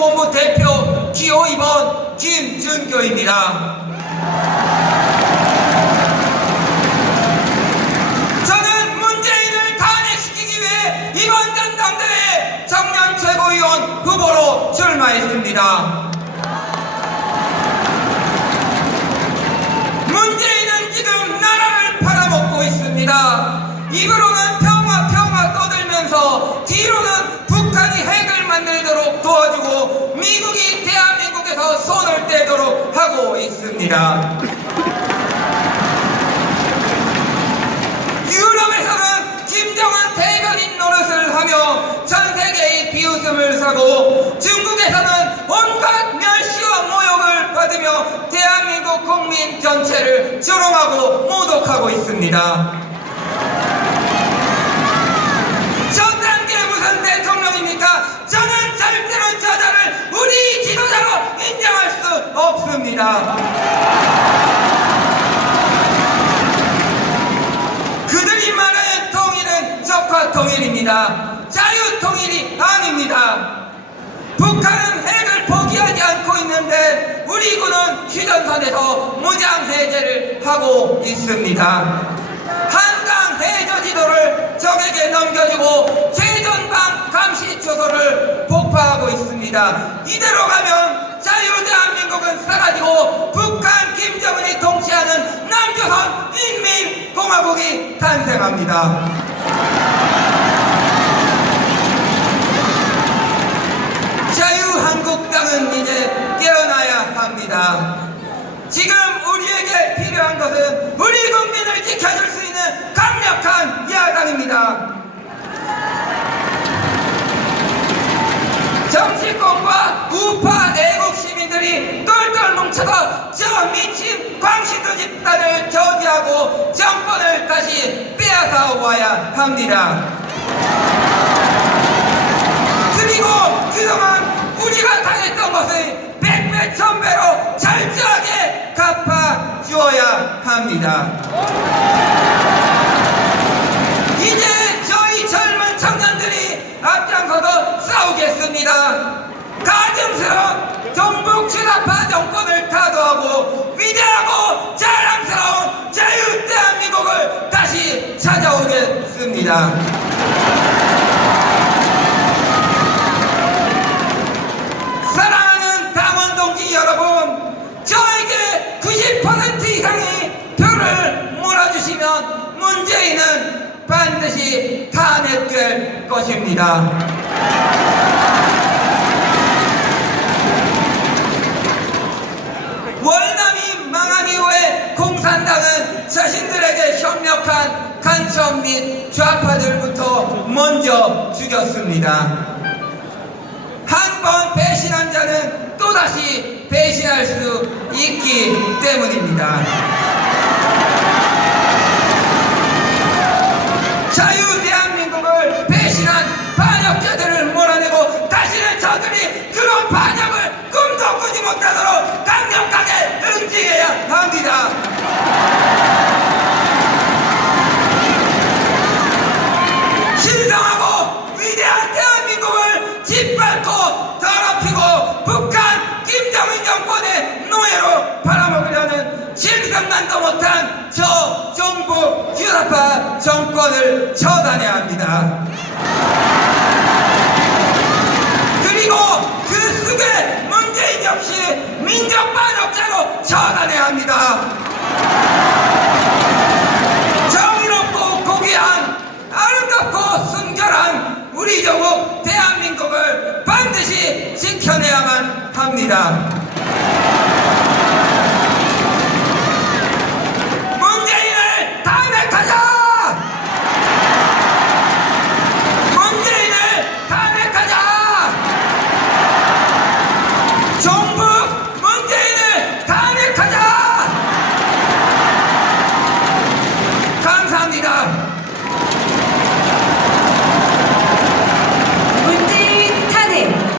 중앙정보본부 대표 기호 2번 김준교입니다. 저는 문재인을 탄핵시키기 위해 이번 전당대회 청년 최고위원 후보로 출마했습니다. 문재인은 지금 나라를 팔아먹고 있습니다. 입으로는 평화 평화 떠들면서 뒤로는 북한이 핵을 만들도록 도와주고 미국이 대한민국에서 떼도록 하고 있습니다. 유럽에서는 김정은 대변인 노릇을 하며 전 세계의 비웃음을 사고 중국에서는 온갖 멸시와 모욕을 받으며 대한민국 국민 전체를 조롱하고 모독하고 있습니다. 전단계 무슨 대통령입니까? 저는 절대로 저자를 우리 지도자로 인정할 수 없습니다. 그들이 말하는 통일은 적화 통일입니다. 자유 통일이 아닙니다. 북한은 핵을 포기하지 않고 있는데 우리 군은 휴전선에서 무장 해제를 하고 있습니다. 한강 해저 지도를 적에게 넘겨주고 최전방 감시 초소를 폭파하고 있습니다. 이대로 가면 사라지고 북한 김정은이 통치하는 남조선 인민공화국이 탄생합니다. 자유한국당은 이제 깨어나야 합니다. 지금 우리에게 필요한 것은 우리 국민을 지켜줄 수 있는 강력한 야당입니다. 정치권과 우파 애국 시민들이 미친 광시도 집단을 저지하고 정권을 다시 빼앗아 와야 합니다. 그리고 그동안 우리가 당했던 것을 백배 천배로 철저하게 갚아 주어야 합니다. 이제 저희 젊은 청년들이 앞장서서 싸우겠습니다. 찾아오겠습니다. 사랑하는 당원 동지 여러분, 저에게 90% 이상의 표를 몰아주시면 문재인은 반드시 탄핵될 것입니다. 월남이 망한 이후에 공산당은 자신들에게 간첩 및 좌파들부터 먼저 죽였습니다. 한 번 배신한 자는 또다시 배신할 수 있기 때문입니다. 자유 대한민국을 배신한 반역자들을 몰아내고 다시는 저들이 그런 반역을 꿈도 꾸지 못하도록 강력하게 응징해야 합니다. 신성하고 위대한 대한민국을 짓밟고 더럽히고 북한 김정은 정권의 노예로 팔아먹으려는 진성난도 못한 저 정부 규사파 정권을 처단해야 합니다. 그리고 그 속에 문재인 역시 민족 반역자로 처단해야 합니다. 정의롭고 고귀한 아름답고 순결한 우리 조국 걸 반드시 지켜내야만 합니다.